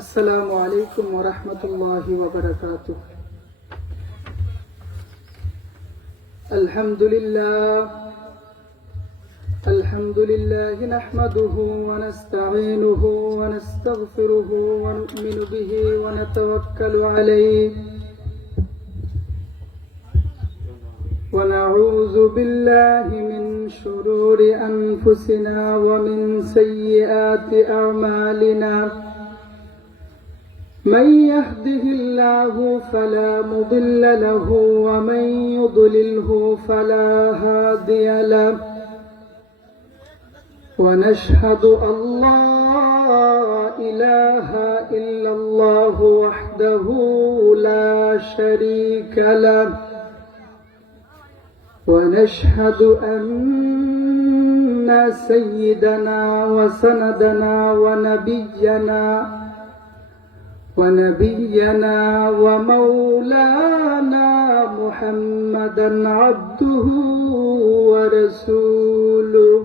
আসসালামু আলাইকুম ওয়া রাহমাতুল্লাহি ওয়া বারাকাতুহু। আলহামদুলিল্লাহ নাহমাদুহু ওয়া নাস্তাঈনুহু ওয়া নাস্তাগফিরুহু ওয়া নু'মিনু বিহি ওয়া নাতাওয়াক্কালু আলাইহি ওয়া নাউযু বিল্লাহি মিন শুরুরি আনফুসিনা ওয়া মিন সাইয়্যাতি আ'মালিনা। من يهده الله فلا مضل له ومن يضلله فلا هادي له ونشهد أن لا إله إلا الله وحده لا شريك له ونشهد أن سيدنا وسندنا ونبينا ومولانا محمدا عبده ورسوله.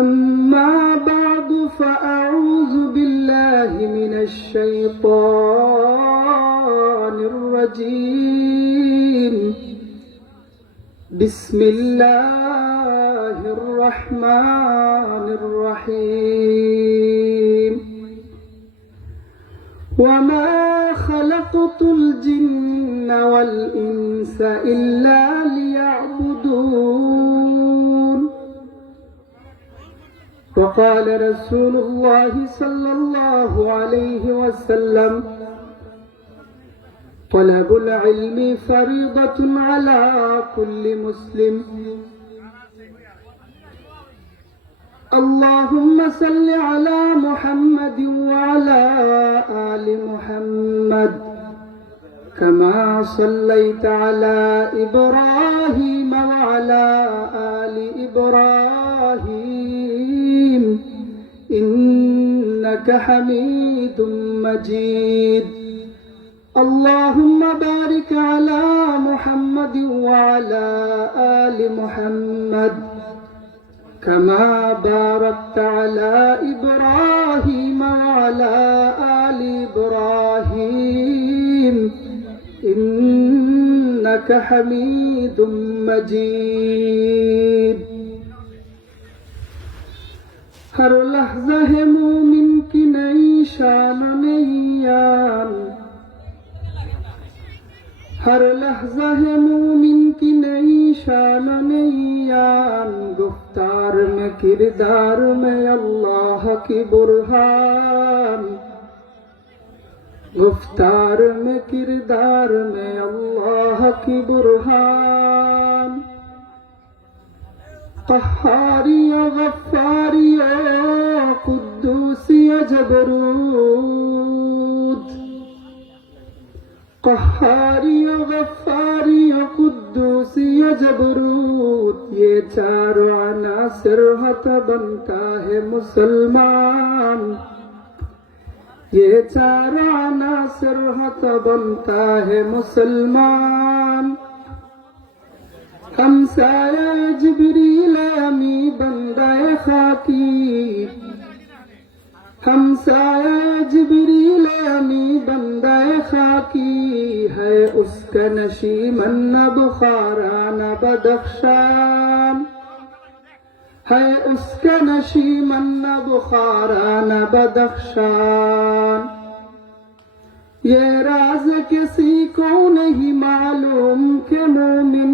أما بعد فأعوذ بالله من الشيطان الرجيم. بسم الله الرحمن الرحيم. وما خلقت الجن والإنس إلا ليعبدون. وقال رسول الله صلى الله عليه وسلم: طلب العلم فريضة على كل مسلم. اللهم صل على محمد وعلى آل محمد كما صليت على إبراهيم وعلى آل إبراهيم إنك حميد مجيد. اللهم بارك على محمد وعلى آل محمد كما باركت على إبراهيم وعلى آل إبراهيم إنك حميد مجيد. हर लहज़ा है मोमिन की नई शान नैयान, हर लहज़ा है मोमिन की नई शान नैयान। गुफ्तार में किरदार में अल्लाह की बुरहान, गुफ्तार में किरदार में अल्लाह की बुरहान। क़हारी गफ़्फ़ारी क़ुद्दूसी जबरूत, क़हारी गफ़्फ़ारी क़ुद्दूसी जबरूत। ये चारों अनासिर हत बनता है मुसलमान, ये चारों अनासिर हत बनता है मुसलमान। हमसाया जिब्रील अमी बंदाए खाकी, हमसाया जिब्रील अमी बंदाए खाकी। है उसका नशीमन न बुखारा न बदख्शान, है उसका नशीमन न बुखारा न बदख्शान। ये राज किसी को नहीं मालूम के मोमिन,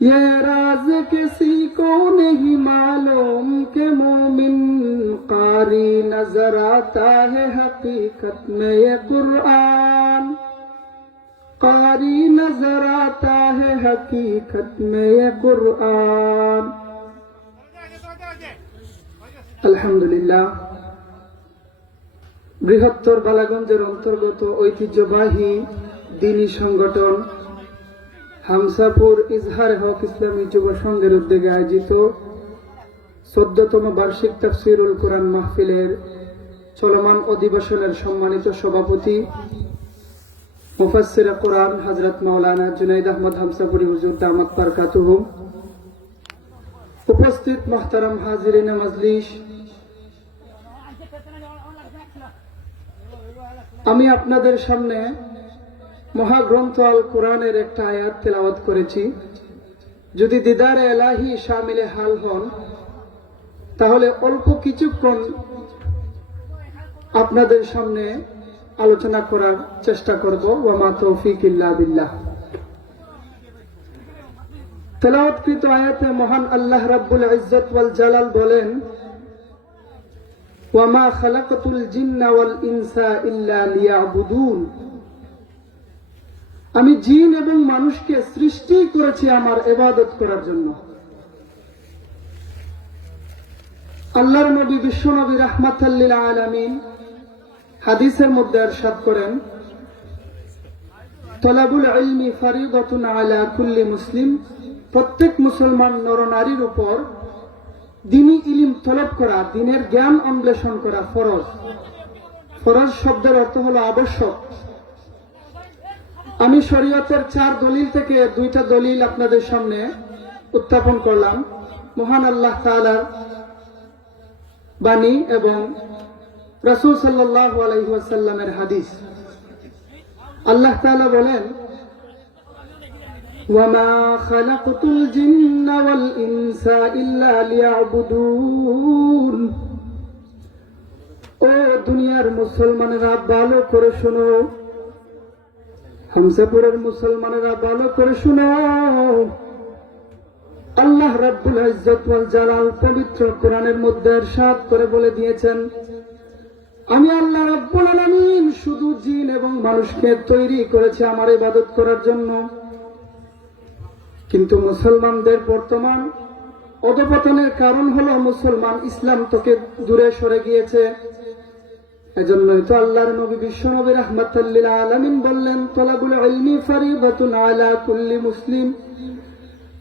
ये राज किसी को नहीं मालूम के मोमिन। कारी नजर आता है हकीकत में ये कुरान, कारी नजर आता है हकीकत में ये कुरान। अल्हम्दुलिल्लाह। বৃহত্তর বালাগঞ্জের অন্তর্গত ঐতিহ্যবাহী দ্বীনী সংগঠন হামসাপুর ইজহার হক ইসলামী যুব সংঘের উদ্যোগে আয়োজিত 14তম বার্ষিক তাফসীরুল কুরআন মাহফিলের চলমান অধিবেশনের সম্মানিত সভাপতি মুফাসসির কুরআন হযরত মাওলানা জুনাইদ আহমদ হামসাপুরি হুজুর দামাত বারকাতুহুম, উপস্থিত মুহতারাম হাজিরিন মজলিস, আমি আপনাদের সামনে মহাগ্রন্থ আল কোরআনের একটা আয়াত তেলাওয়াত করেছি। যদি দিদারে এলাহি শামিলে হাল হন তাহলে অল্প কিছুক্ষণ আপনাদের সামনে আলোচনা করার চেষ্টা করব। ওয়া মা তৌফিক ইল্লা বিল্লাহ। তেলাওয়াতকৃত আয়াতে মহান আল্লাহ রাব্বুল ইজ্জত ওয়াল জালাল বলেন, ওয়া মা খালাকাতুল জিন্না ওয়াল ইনসা ইল্লা লিয়াবুদুন। আমি জিন এবং মানুষকে সৃষ্টি করেছি আমার ইবাদত করার জন্য। আল্লাহর নবী বিশ্বনবী রাহমাতাল লিল আলামিন হাদিসের মধ্যে ইরশাদ করেন, তলাবুল ইলমি ফরিদাতুন আলা কুল্লি মুসলিম। প্রত্যেক মুসলমান নরনারীর উপর দ্বীনি ইলম তলব করা, দ্বীনের জ্ঞান অন্বেষণ করা ফরজ। ফরজ শব্দের অর্থ হলো আবশ্যক। আমি শরীয়তের 4 দলিল থেকে 2টা দলিল আপনাদের সামনে উত্থাপন করলাম, মহান আল্লাহ তাআলার বাণী এবং রাসূল সাল্লাল্লাহু আলাইহি ওয়াসাল্লামের হাদিস। আল্লাহ তাআলা বলেন, ওয়া মা খালাকতুল জিন্না ওয়াল ইনসা ইল্লা লিয়াবুদুন। ও দুনিয়ার মুসলমানেরা ভালো করে শোনো, হামসাপুরের মুসলমানেরা ভালো করে শোনো। আল্লাহ রাব্বুল ইজ্জত ওয়াল জালাল পবিত্র কোরআনের মধ্যে ইরশাদ করে বলে দিয়েছেন, আমি আল্লাহ রাব্বুল আলামিন শুধু জিন এবং মানুষকে তৈরি করেছি আমার ইবাদত করার জন্য। কিন্তু মুসলমানদের বর্তমান অধঃপতনের কারণ হলো মুসলমান ইসলাম থেকে দূরে সরে গিয়েছে। এজন্যই তো আল্লাহর নবী বিশ্বনবী রাহমাতাল লিল আলামিন বললেন, তলাবুল ইলমি ফরিদাতুন আলা কুল্লি মুসলিম।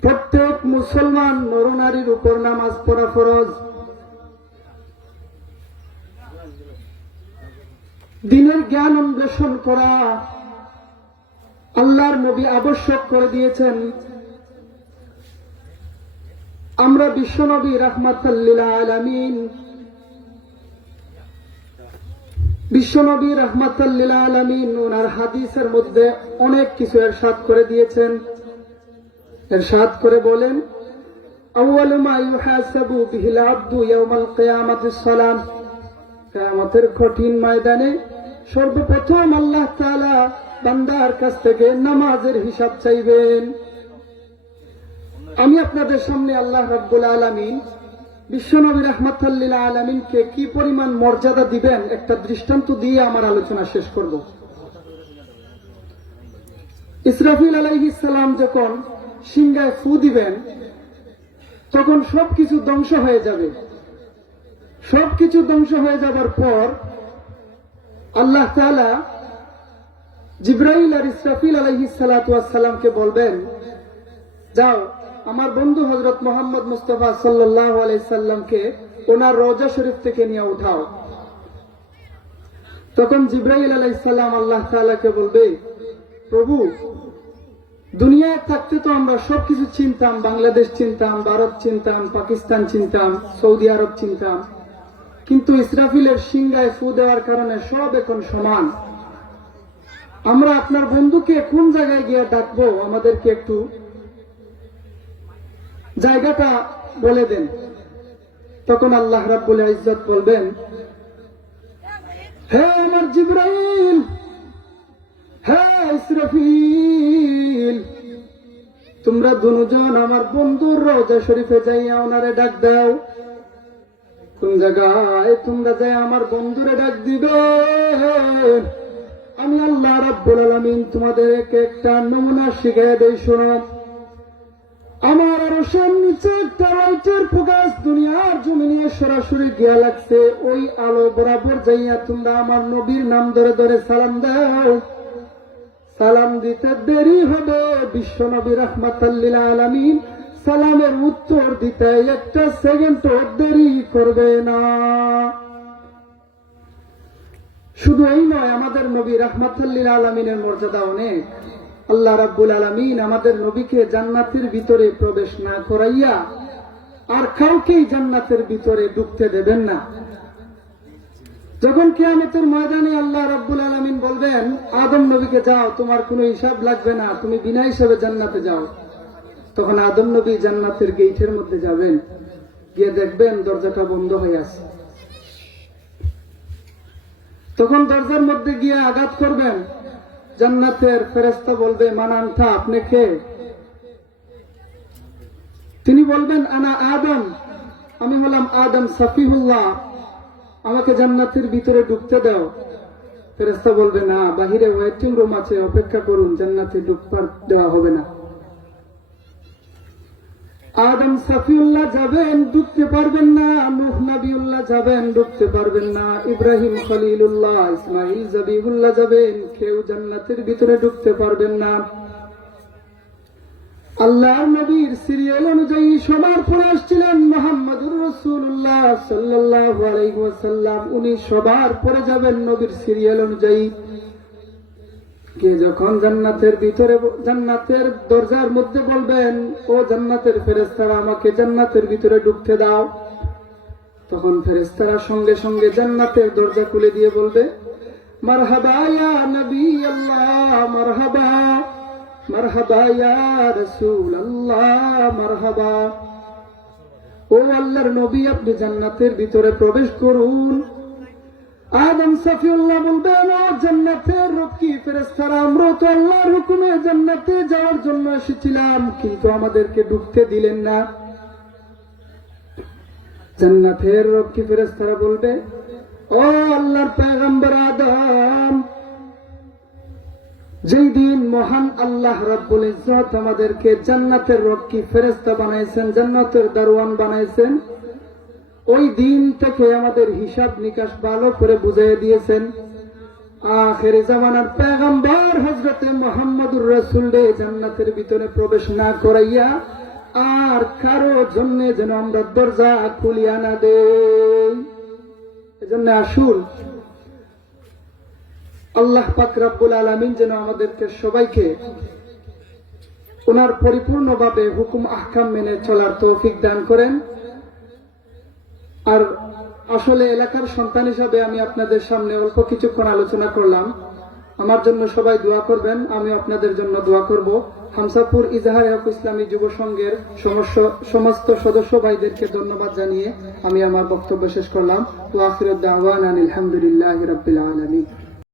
প্রত্যেক মুসলমান নরনারীর উপর নামাজ পড়া ফরজ। দ্বীনের জ্ঞান অন্বেষণ করা আল্লাহর নবী আবশ্যক করে দিয়েছেন। আমরা বিশ্বনবী রাহমাতাল লিল আলামিন, বিশ্বনবী রাহমাতাল লিল আলামিন ওনার হাদিসের মধ্যে অনেক কিছু ইরশাদ করে দিয়েছেন। ইরশাদ করে বলেন, আউয়ালু মা ইউহাসাবু বিহিল আবদু ইয়াউমাল কিয়ামাতিস সালাম। কিয়ামতের কঠিন ময়দানে সর্বপ্রথম আল্লাহ তাআলা বান্দার কাছ থেকে নামাজের হিসাব চাইবেন। আমি আপনাদের সামনে আল্লাহ রাব্বুল আলামিন বিশ্বনবী রাহমাতাল লিল আলামিনকে কি পরিমাণ মর্যাদা দিবেন একটা দৃষ্টান্ত দিয়ে আমার আলোচনা শেষ করব। ইসরাফিল আলাইহিস সালাম যখন সিংহায় ফু দিবেন তখন সবকিছু ধ্বংস হয়ে যাবে। সবকিছু ধ্বংস হয়ে যাবার পর আল্লাহ তাআলা জিবরাইল আর ইসরাফিল আলাইহিস সালাতু ওয়াস সালামকে বলবেন, যাও আমার বন্ধু হযরত মুহাম্মদ মুস্তাফা সাল্লাল্লাহু আলাইহি সাল্লামকে ওনার রওজা শরীফ থেকে নিয়ে উঠাও। তখন জিবরাইল আলাইহিস সালাম আল্লাহ তাআলাকে বলবে, প্রভু, দুনিয়ায় থাকতে তো আমরা সবকিছু চিনতাম, বাংলাদেশ চিনতাম, ভারত চিনতাম, পাকিস্তান চিনতাম, সৌদি আরব চিনতাম, কিন্তু ইসরাফিলের সিংহায় ফু দেওয়ার কারণে সব এখন সমান। আমরা আপনার বন্ধুকে কোন জায়গায় গিয়ে ডাকবো, আমাদেরকে একটু জায়গাটা বলে দেন। তখন আল্লাহ রাব্বুল ইজ্জত বলবেন, হে আমার জিবরাইল, হে ইসরাফিল, তোমরা দুজন আমার বন্ধুর রওজা শরীফে যাইয়া ওনারে ডাক দাও। কোন জায়গায় তোমরা যাই আমার বন্ধুরে ডাক দিবে। আমি আল্লাহ রাব্বুল আলামিন তোমাদেরকে একটা নমুনা শিখিয়ে দেই, শোনো। আমার আরশের নিচে একটা লাইটের ফোকাস দুনিয়ার জমিনে সরাসরি গিয়া লাগছে। ওই আলো বরাবর যাইয়া তোমরা আমার নবীর নাম ধরে ধরে সালাম দাও। সালাম দিতে দেরি হবে, বিশ্ব নবী রাহমাতাল লিল আলামিন সালামের উত্তর দিতে একটা সেকেন্ড দেরি করবে না। শুধু এই নয়, আমাদের নবী রাহমাতুল লিল আলামিনের মর্যাদা অনেক। আল্লাহ রাব্বুল আলামিন আমাদের নবীকে জান্নাতের ভিতরে প্রবেশ না করাইয়া আর কাউকেই জান্নাতের ভিতরে ঢুকতে দেবেন না। যখন কিয়ামতের ময়দানে আল্লাহ রাব্বুল আলামিন বলবেন, আদম নবীকে যাও, তোমার কোনো হিসাব লাগবে না, তুমি বিনা হিসাবে জান্নাতে যাও, তখন আদম নবী জান্নাতের গেটের মধ্যে যাবেন, গিয়ে দেখবেন দরজাটা বন্ধ হয়ে আছে। তখন দরজার মধ্যে গিয়ে আঘাত করবেন, জান্নাতের ফেরেশতা বলবে, মানান্তা, আপনি কে? তিনি বলবেন, আনা আদম, আমি হলাম আদম সফিহুল্লাহ, আমাকে জান্নাতের ভিতরে ঢুকতে দাও। ফেরেশতা বলবে, না, বাহিরে ওয়েটিং রুম আছে, অপেক্ষা করুন, জান্নাতে ঢুকবার দেওয়া হবে না। আদম সফিউল্লাহ যাবেন, ঢুকতে পারবেন না। নূহ নবিউল্লাহ যাবেন, ঢুকতে পারবেন না। ইব্রাহিম খলিলুল্লাহ, ইসমাইল জবিহুল্লাহ যাবেন, কেউ জান্নাতের ভিতরে ঢুকতে পারবেন না। আল্লাহর নবীর সিরিয়াল অনুযায়ী সবার পরে আসছিলেন মুহাম্মদুর রাসূলুল্লাহ সাল্লাল্লাহু আলাইহি ওয়াসাল্লাম। উনি সবার পরে যাবেন নবীর সিরিয়াল অনুযায়ী। কে যখন জান্নাতের ভিতরে, জান্নাতের দরজার মধ্যে বলবেন, ও জান্নাতের ফেরেশতারা, আমাকে জান্নাতের ভিতরে ঢুকতে দাও, তখন ফেরেশতারা সঙ্গে সঙ্গে জান্নাতের দরজা খুলে দিয়ে বলবে, মারহাবা ইয়া নবী আল্লাহ, মারহাবা, মারহাবা ইয়া রাসূলুল্লাহ, মারহাবা। ও আল্লাহর নবী, আপনি জান্নাতের ভিতরে প্রবেশ করুন। আদম সফিউল্লাহ বলবেন, ও জান্নাতের রক্ষী ফেরেশতারা, আমরা তো আল্লাহর হুকুমে জান্নাতে যাওয়ার জন্য এসেছিলাম, কিন্তু আমাদেরকে ঢুকতে দিলেন না। জান্নাতের রক্ষী ফেরেশতারা বলবে, ও আল্লাহর পয়গম্বর আদম, যেই দিন মহান আল্লাহ রাব্বুল ইজ্জত আমাদেরকে জান্নাতের রক্ষী ফেরেশতা বানাইছেন, জান্নাতের দারওয়ান বানাইছেন, ওই দিন থেকে আমাদের হিসাব নিকাশ ভালো করে বুঝিয়ে দিয়েছেন। আখির জামানার পয়গম্বর হযরতে মুহাম্মদুর রাসূলকে জান্নাতের ভিতরে প্রবেশ না করাইয়া আর কারো জন্য যেন আমরা দরজা খুলিয়া না দেই। এজন্য আসুন, আল্লাহ পাক রব্বুল আলামিন যেন আমাদেরকে সবাইকে ওনার পরিপূর্ণভাবে হুকুম আহকাম মেনে চলার তৌফিক দান করেন। আর আসলে এলাকার সন্তান হিসাবে আমি আপনাদের সামনে অল্প কিছুক্ষণ আলোচনা করলাম। আমার জন্য সবাই দোয়া করবেন, আমি আপনাদের জন্য দোয়া করব। হামসাপুর ইজাহার হক ইসলামী যুব সংঘের সমস্ত সদস্য ভাইদেরকে ধন্যবাদ জানিয়ে আমি আমার বক্তব্য শেষ করলাম। ওয়া আখিরু দাওয়ানা আলহামদুলিল্লাহি রাব্বিল আলামিন।